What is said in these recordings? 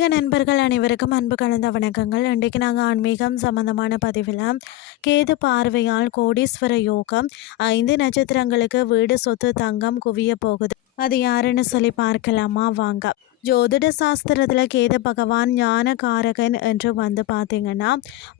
ஆன்மீக நண்பர்கள் அனைவருக்கும் அன்பு கலந்த வணக்கங்கள். இன்றைக்கு நாங்கள் ஆன்மீகம் சம்பந்தமான பதிவில் கேது பார்வையால் கோடீஸ்வர யோகம் 5 நட்சத்திரங்களுக்கு வீடு சொத்து தங்கம் குவிய போகுது. அது யாருன்னு சொல்லி பார்க்கலாமா வாங்க. ஜோதிட சாஸ்திரத்தில் கேது பகவான் ஞான காரகன் என்று பார்த்தீங்கன்னா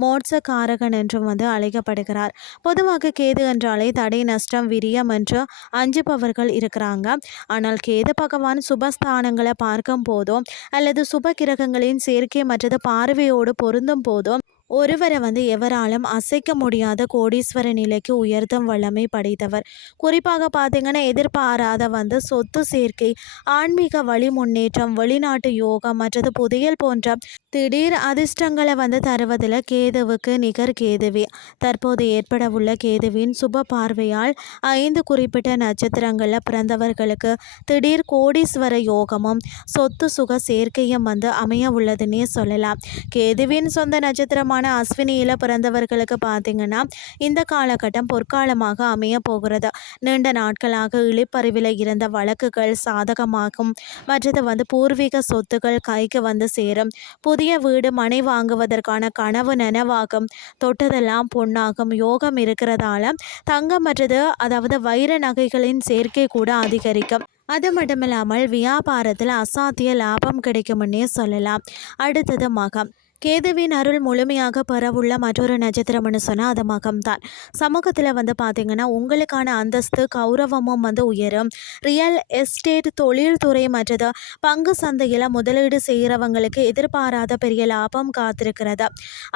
மோட்ச காரகன் என்றும் அழைக்கப்படுகிறார். பொதுவாக கேது என்றாலே தடை நஷ்டம் விரியம் என்று அஞ்சுபவர்கள் இருக்கிறாங்க. ஆனால் கேது பகவான் சுபஸ்தானங்களை பார்க்கும் போதோ அல்லது சுப கிரகங்களின் சேர்க்கை மற்றது பார்வையோடு பொருந்தும் போதோ ஒருவரை எவராலும் அசைக்க முடியாத கோடீஸ்வர நிலைக்கு உயர்த்தும் வல்லமை படைத்தவர். குறிப்பாக பார்த்தீங்கன்னா எதிர்பாராத சொத்து சேர்க்கை, ஆன்மீக வழி முன்னேற்றம், வெளிநாட்டு யோகம் மற்றது புதையல் போன்ற திடீர் அதிர்ஷ்டங்களை தருவதில் கேதுவுக்கு நிகர் கேதுவே. தற்போது ஏற்படவுள்ள கேதுவின் சுப பார்வையால் 5 குறிப்பிட்ட நட்சத்திரங்களில் பிறந்தவர்களுக்கு திடீர் கோடீஸ்வர யோகமும் சொத்து சுக சேர்க்கையும் அமைய உள்ளதுன்னே சொல்லலாம். கேதுவின் சொந்த நட்சத்திரமான அஸ்வினியில பிறந்தவர்களுக்கு பார்த்தீங்கன்னா இந்த காலகட்டம் பொற்காலமாக அமைய போகிறது. நீண்ட நாட்களாக இழிப்பறிவில் இருந்த வழக்குகள் சாதகமாகும். மற்றது பூர்வீக சொத்துக்கள் கைக்கு சேரும். புதிய வீடு மனை வாங்குவதற்கான கனவு நனவாகும். தொட்டதெல்லாம் பொன்னாகும் யோகம் இருக்கிறதால தங்கம் மற்றது வைர நகைகளின் சேர்க்கை கூட அதிகரிக்கும். அது மட்டுமில்லாமல் வியாபாரத்தில் அசாத்திய லாபம் கிடைக்கும்னே சொல்லலாம். அடுத்தது மகம். கேதுவின் அருள் முழுமையாக பெறவுள்ள மற்றொரு நட்சத்திரம்னு சொன்னால் அது மகம்தான். சமூகத்தில் பார்த்தீங்கன்னா உங்களுக்கான அந்தஸ்து கௌரவமும் உயரும். ரியல் எஸ்டேட் தொழில்துறை மற்றது பங்கு சந்தையில் முதலீடு செய்கிறவங்களுக்கு எதிர்பாராத பெரிய லாபம் காத்திருக்கிறது.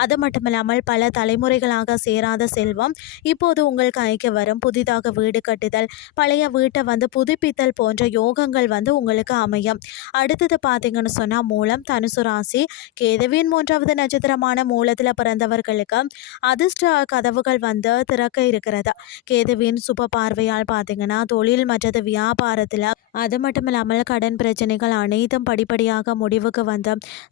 அது மட்டுமில்லாமல் பல தலைமுறைகளாக சேராத செல்வம் இப்போது உங்கள் கைக்கு வரும். புதிதாக வீடு கட்டுதல், பழைய வீட்டை புதுப்பித்தல் போன்ற யோகங்கள் உங்களுக்கு அமையும். அடுத்தது பார்த்தீங்கன்னு சொன்னால் மூலம். தனுசு ராசி. கேதுவின் 3வது நட்சத்திரமான மூலத்தில் பிறந்தவர்களுக்கு அதிர்ஷ்ட கதவுகள் திறக்க இருக்கிறது. கேதுவின் சுப பார்வையால் பார்த்தீங்கன்னா தொழில் மற்றது வியாபாரத்தில், அது மட்டும் இல்லாமல் கடன் பிரச்சனைகள் அனைத்தும் படிப்படியாக முடிவுக்கு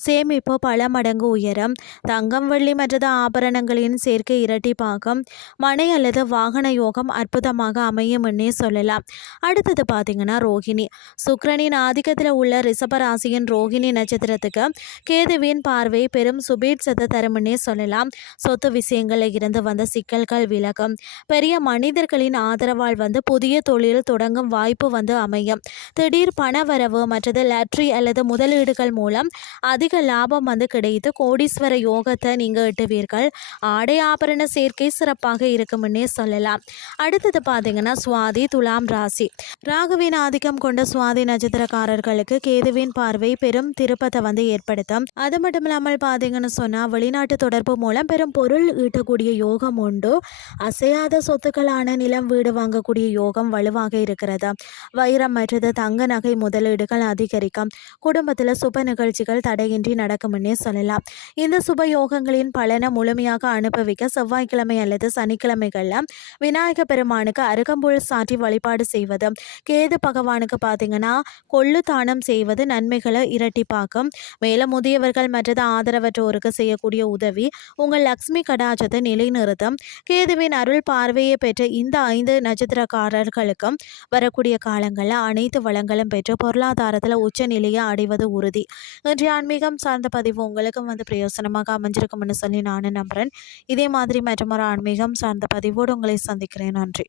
சேமிப்பு பல மடங்கு உயரும். தங்கம் வெள்ளி மற்றது ஆபரணங்களின் சேர்க்கை இரட்டிப்பாகும். மனை அல்லது வாகன யோகம் அற்புதமாக அமையும்னே சொல்லலாம். அடுத்தது பார்த்தீங்கன்னா ரோகிணி. சுக்கிரனின் ஆதிக்கத்தில் உள்ள ரிஷபராசியின் ரோகிணி நட்சத்திரத்துக்கு கேதுவின் பார்வை பெரும் சுபீட்சத்தை தரும்னே சொல்லலாம். சொத்து விஷயங்களில் இருந்து சிக்கல்கள் விலகும். பெரிய மனிதர்களின் ஆதரவால் புதிய தொழில் தொடங்கும் வாய்ப்பு அமையும். திடீர் பணவரவு மற்றது லாட்ரி அல்லது முதலீடுகள் மூலம் அதிக லாபம் கிடைத்து கோடீஸ்வர யோகத்தை நீங்கள் எட்டுவீர்கள். ஆடை ஆபரண சேர்க்கை சிறப்பாக இருக்கும்னே சொல்லலாம். அடுத்தது பார்த்தீங்கன்னா சுவாதி. துலாம் ராசி. ராகுவின் ஆதிக்கம் கொண்ட சுவாதி நட்சத்திரக்காரர்களுக்கு கேதுவின் பார்வை பெரும் திருப்பத்தை ஏற்படுத்தும். அது மட்டும் இல்லாமல் பார்த்தீங்கன்னு சொன்னால் வெளிநாட்டு தொடர்பு மூலம் பெரும் பொருள் ஈட்டக்கூடிய யோகம் உண்டு. அசையாத சொத்துக்களான நிலம் வீடு வாங்கக்கூடிய யோகம் வலுவாக இருக்கிறது. வைரம் மற்றது தங்க நகை முதலீடுகள் அதிகரிக்கும். குடும்பத்தில் சுப நிகழ்ச்சிகள் தடையின்றி நடக்கும்னே சொல்லலாம். இந்த சுப யோகங்களின் பலனை முழுமையாக அனுபவிக்க செவ்வாய்க்கிழமை அல்லது சனிக்கிழமைகளில் விநாயக பெருமானுக்கு அருகம்புல் சாற்றி வழிபாடு செய்வது, கேது பகவானுக்கு பார்த்தீங்கன்னா கொள்ளு தானம் செய்வது நன்மைகளை இரட்டிப்பாக்கும். மேலும் முதியவர்கள் மற்றது ஆதரவற்றோருக்கு செய்யக்கூடிய உதவி உங்கள் லக்ஷ்மி கடாச்சத்தை நிலைநிறுத்தும். கேதுவின் அருள் பார்வையை பெற்ற இந்த 5 நட்சத்திரக்காரர்களுக்கும் வரக்கூடிய காலங்களில் அனைத்து வளங்களும் பெற்று பொருளாதாரத்தில் உச்ச நிலையை அடைவது உறுதி. இன்றைய ஆன்மீகம் சார்ந்த பதிவு உங்களுக்கும் பிரயோசனமாக அமைஞ்சிருக்கும்னு சொல்லி நானும் நம்புகிறேன். இதே மாதிரி மற்றொரு ஆன்மீகம் சார்ந்த பதிவோடு உங்களை சந்திக்கிறேன். நன்றி.